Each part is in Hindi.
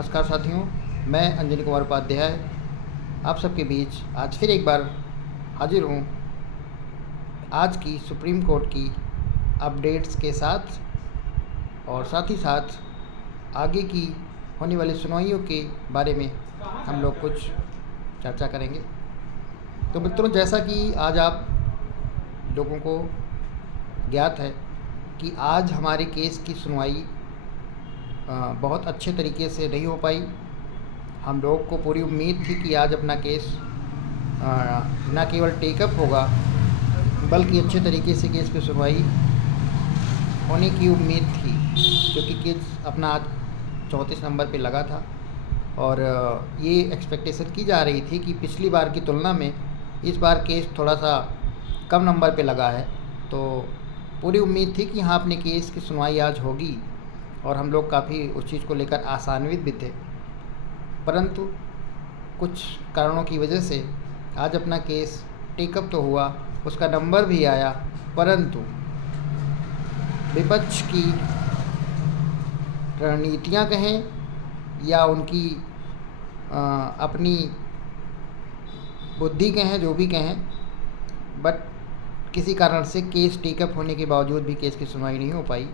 नमस्कार साथियों, मैं अंजनी कुमार उपाध्याय आप सबके बीच आज फिर एक बार हाजिर हूँ आज की सुप्रीम कोर्ट की अपडेट्स के साथ और साथ ही साथ आगे की होने वाली सुनवाइयों के बारे में हम लोग कुछ चर्चा करेंगे। तो मित्रों, जैसा कि आज आप लोगों को ज्ञात है कि आज हमारे केस की सुनवाई बहुत अच्छे तरीके से नहीं हो पाई। हम लोग को पूरी उम्मीद थी कि आज अपना केस न केवल टेकअप होगा बल्कि अच्छे तरीके से केस की सुनवाई होने की उम्मीद थी, क्योंकि केस अपना आज 34 नंबर पे लगा था और ये एक्सपेक्टेशन की जा रही थी कि पिछली बार की तुलना में इस बार केस थोड़ा सा कम नंबर पे लगा है। तो पूरी उम्मीद थी कि हाँ, अपने केस की सुनवाई आज होगी और हम लोग काफ़ी उस चीज़ को लेकर आशान्वित भी थे, परंतु कुछ कारणों की वजह से आज अपना केस टेकअप तो हुआ, उसका नंबर भी आया, परंतु विपक्ष की रणनीतियाँ कहें या उनकी अपनी बुद्धि कहें, जो भी कहें, बट किसी कारण से केस टेकअप होने के बावजूद भी केस की सुनवाई नहीं हो पाई।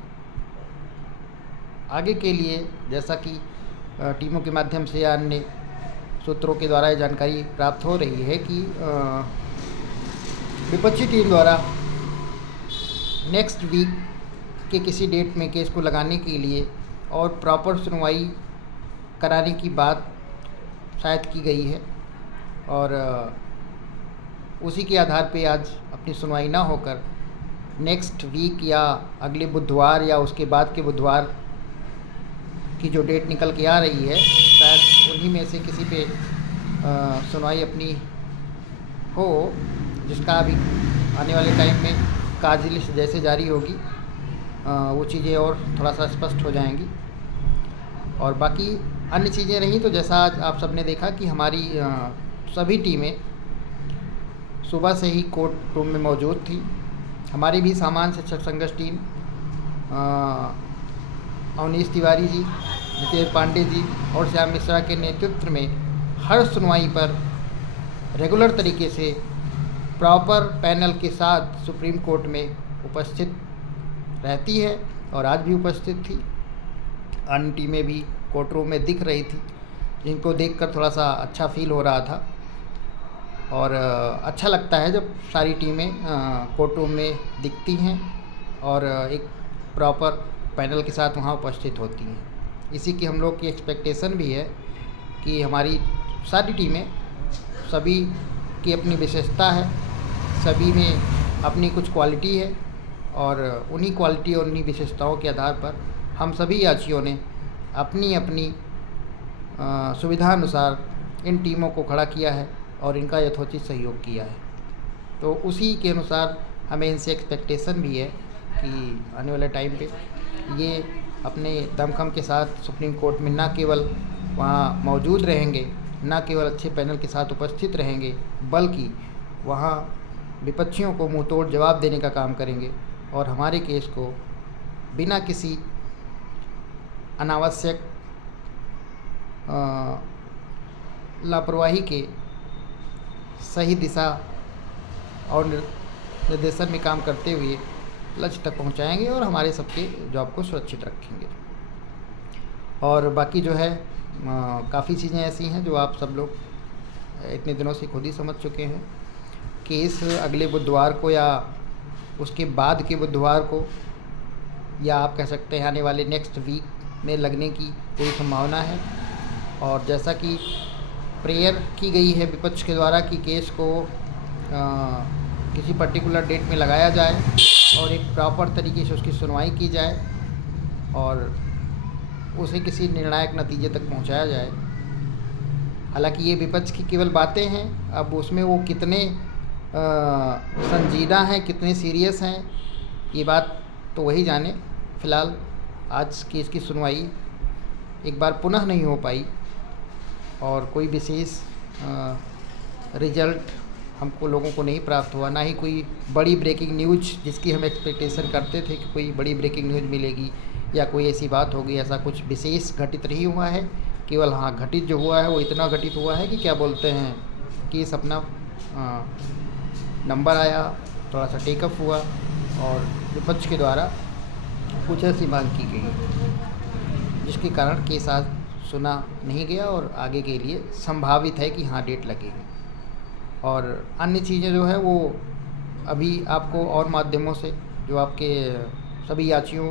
आगे के लिए जैसा कि टीमों के माध्यम से या अन्य सूत्रों के द्वारा ये जानकारी प्राप्त हो रही है कि विपक्षी टीम द्वारा नेक्स्ट वीक के किसी डेट में केस को लगाने के लिए और प्रॉपर सुनवाई कराने की बात शायद की गई है और उसी के आधार पे आज अपनी सुनवाई ना होकर नेक्स्ट वीक या अगले बुधवार या उसके बाद के बुधवार की जो डेट निकल के आ रही है, शायद उन्हीं में से किसी पे सुनवाई अपनी हो, जिसका अभी आने वाले टाइम में काजी लिस्ट जैसे जारी होगी वो चीज़ें और थोड़ा सा स्पष्ट हो जाएंगी। और बाकी अन्य चीज़ें रहीं तो जैसा आज आप सबने देखा कि हमारी सभी टीमें सुबह से ही कोर्ट रूम में मौजूद थी। हमारी भी सामान्य शिक्षक संघर्ष टीम अवनीश तिवारी जी, नितेश पांडे जी और श्याम मिश्रा के नेतृत्व में हर सुनवाई पर रेगुलर तरीके से प्रॉपर पैनल के साथ सुप्रीम कोर्ट में उपस्थित रहती है और आज भी उपस्थित थी। अन्य टीमें भी कोर्ट रूम में दिख रही थी, जिनको देखकर थोड़ा सा अच्छा फील हो रहा था और अच्छा लगता है जब सारी टीमें कोर्ट रूम में दिखती हैं और एक प्रॉपर पैनल के साथ वहाँ उपस्थित होती हैं। इसी की हम लोग की एक्सपेक्टेशन भी है कि हमारी सारी टीमें, सभी की अपनी विशेषता है, सभी में अपनी कुछ क्वालिटी है और उन्हीं क्वालिटी और उन्हीं विशेषताओं के आधार पर हम सभी याचियों ने अपनी अपनी सुविधानुसार इन टीमों को खड़ा किया है और इनका यथोचित सहयोग किया है। तो उसी के अनुसार हमें इनसे एक्सपेक्टेशन भी है कि आने वाले टाइम पे ये अपने दमखम के साथ सुप्रीम कोर्ट में न केवल वहाँ मौजूद रहेंगे, न केवल अच्छे पैनल के साथ उपस्थित रहेंगे, बल्कि वहाँ विपक्षियों को मुँह तोड़ जवाब देने का काम करेंगे और हमारे केस को बिना किसी अनावश्यक लापरवाही के सही दिशा और निर्देशन में काम करते हुए लक्ष्य तक पहुंचाएंगे और हमारे सबके जॉब को सुरक्षित रखेंगे। और बाकी जो है काफ़ी चीज़ें ऐसी हैं जो आप सब लोग इतने दिनों से खुद ही समझ चुके हैं। केस अगले बुधवार को या उसके बाद के बुधवार को या आप कह सकते हैं आने वाले नेक्स्ट वीक में लगने की कोई संभावना है। और जैसा कि प्रेयर की गई है विपक्ष के द्वारा कि केस को किसी पर्टिकुलर डेट में लगाया जाए और एक प्रॉपर तरीके से उसकी सुनवाई की जाए और उसे किसी निर्णायक नतीजे तक पहुंचाया जाए। हालांकि ये विपक्ष की केवल बातें हैं, अब उसमें वो कितने संजीदा हैं, कितने सीरियस हैं, ये बात तो वही जाने। फ़िलहाल आज केस की सुनवाई एक बार पुनः नहीं हो पाई और कोई विशेष रिजल्ट हमको लोगों को नहीं प्राप्त हुआ, ना ही कोई बड़ी ब्रेकिंग न्यूज़ जिसकी हम एक्सपेक्टेशन करते थे कि कोई बड़ी ब्रेकिंग न्यूज़ मिलेगी या कोई ऐसी बात होगी, ऐसा कुछ विशेष घटित नहीं हुआ है। केवल हाँ घटित जो हुआ है वो इतना घटित हुआ है कि क्या बोलते हैं, केस अपना नंबर आया, थोड़ा सा टेकअप हुआ और विपक्ष के द्वारा कुछ ऐसी मांग की गई जिसके कारण केस आज सुना नहीं गया और आगे के लिए संभावित है कि हाँ डेट लगेगी। और अन्य चीज़ें जो है वो अभी आपको और माध्यमों से जो आपके सभी याचियों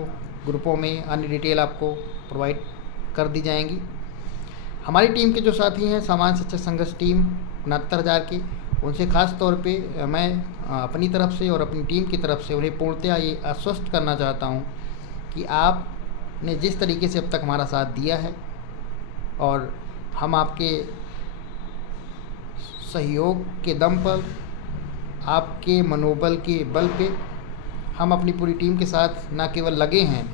ग्रुपों में अन्य डिटेल आपको प्रोवाइड कर दी जाएंगी। हमारी टीम के जो साथी हैं सामान्य शिक्षक संघर्ष टीम 69,000 की, उनसे ख़ास तौर पे मैं अपनी तरफ से और अपनी टीम की तरफ से उन्हें पूर्णतः ये आश्वस्त करना चाहता हूँ कि आपने जिस तरीके से अब तक हमारा साथ दिया है और हम आपके सहयोग के दम पर, आपके मनोबल के बल पे हम अपनी पूरी टीम के साथ न केवल लगे हैं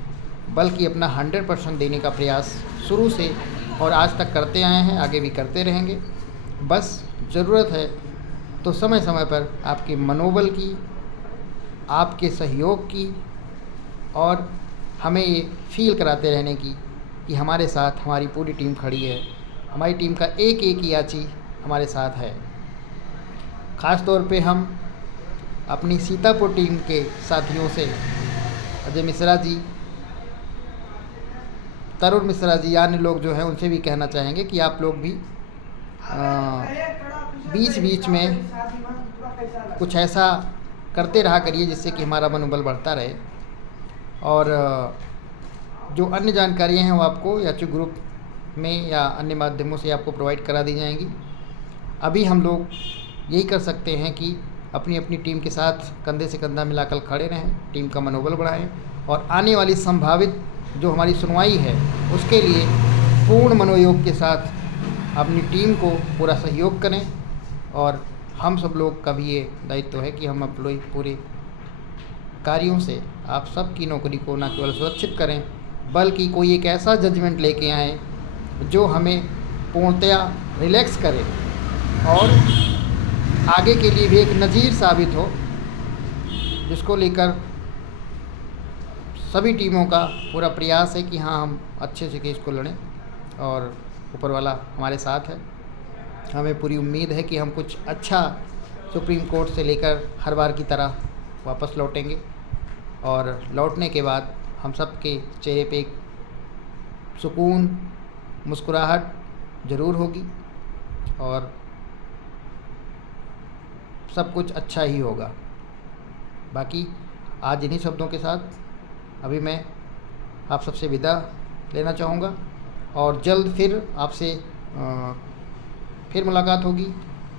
बल्कि अपना 100% देने का प्रयास शुरू से और आज तक करते आए हैं, आगे भी करते रहेंगे। बस ज़रूरत है तो समय समय पर आपके मनोबल की, आपके सहयोग की और हमें ये फील कराते रहने की कि हमारे साथ हमारी पूरी टीम खड़ी है, हमारी टीम का एक एक याची हमारे साथ है। ख़ास तौर पे हम अपनी सीतापुर टीम के साथियों से अजय मिश्रा जी, तरुण मिश्रा जी, अन्य लोग जो हैं उनसे भी कहना चाहेंगे कि आप लोग भी बीच बीच में कुछ ऐसा करते रहा करिए जिससे कि हमारा मनोबल बढ़ता रहे। और जो अन्य जानकारियां हैं वो आपको याची ग्रुप में या अन्य माध्यमों से आपको प्रोवाइड करा दी जाएंगी। अभी हम लोग यही कर सकते हैं कि अपनी अपनी टीम के साथ कंधे से कंधा मिलाकर खड़े रहें, टीम का मनोबल बढ़ाएं और आने वाली संभावित जो हमारी सुनवाई है उसके लिए पूर्ण मनोयोग के साथ अपनी टीम को पूरा सहयोग करें। और हम सब लोग का भी ये दायित्व है कि हम अपने पूरे कार्यों से आप सब की नौकरी को न केवल सुरक्षित करें बल्कि कोई एक ऐसा जजमेंट लेके आएँ जो हमें पूर्णतया रिलैक्स करे और आगे के लिए भी एक नज़ीर साबित हो, जिसको लेकर सभी टीमों का पूरा प्रयास है कि हाँ हम अच्छे से केस को लड़ें और ऊपर वाला हमारे साथ है। हमें पूरी उम्मीद है कि हम कुछ अच्छा सुप्रीम कोर्ट से लेकर हर बार की तरह वापस लौटेंगे और लौटने के बाद हम सब के चेहरे पे एक सुकून, मुस्कुराहट ज़रूर होगी और सब कुछ अच्छा ही होगा। बाकी आज इन्हीं शब्दों के साथ अभी मैं आप सबसे विदा लेना चाहूँगा और जल्द फिर आपसे फिर मुलाकात होगी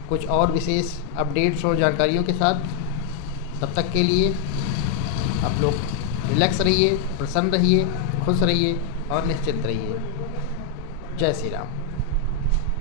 कुछ और विशेष अपडेट्स और जानकारियों के साथ। तब तक के लिए आप लोग रिलैक्स रहिए, प्रसन्न रहिए, खुश रहिए और निश्चिंत रहिए। जय श्री राम।